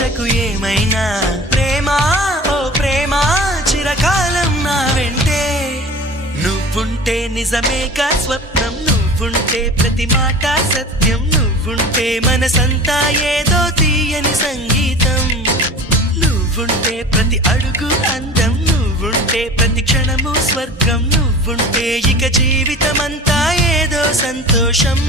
ఊహించకు ఏమైనా ప్రేమ ఓ ప్రేమ చిరకాలం నా వెంటే నువ్వుంటే నిజమేగా స్వప్నం నువ్వుంటే ప్రతి మాట సత్యం నువ్వుంటే మనసంతా ఏదో తీయని సంగీతం నువ్వుంటే ప్రతి అడుగు అందం నువ్వుంటే ప్రతి క్షణము స్వర్గం నువ్వుంటే ఇక జీవితమంతా ఏదో సంతోషం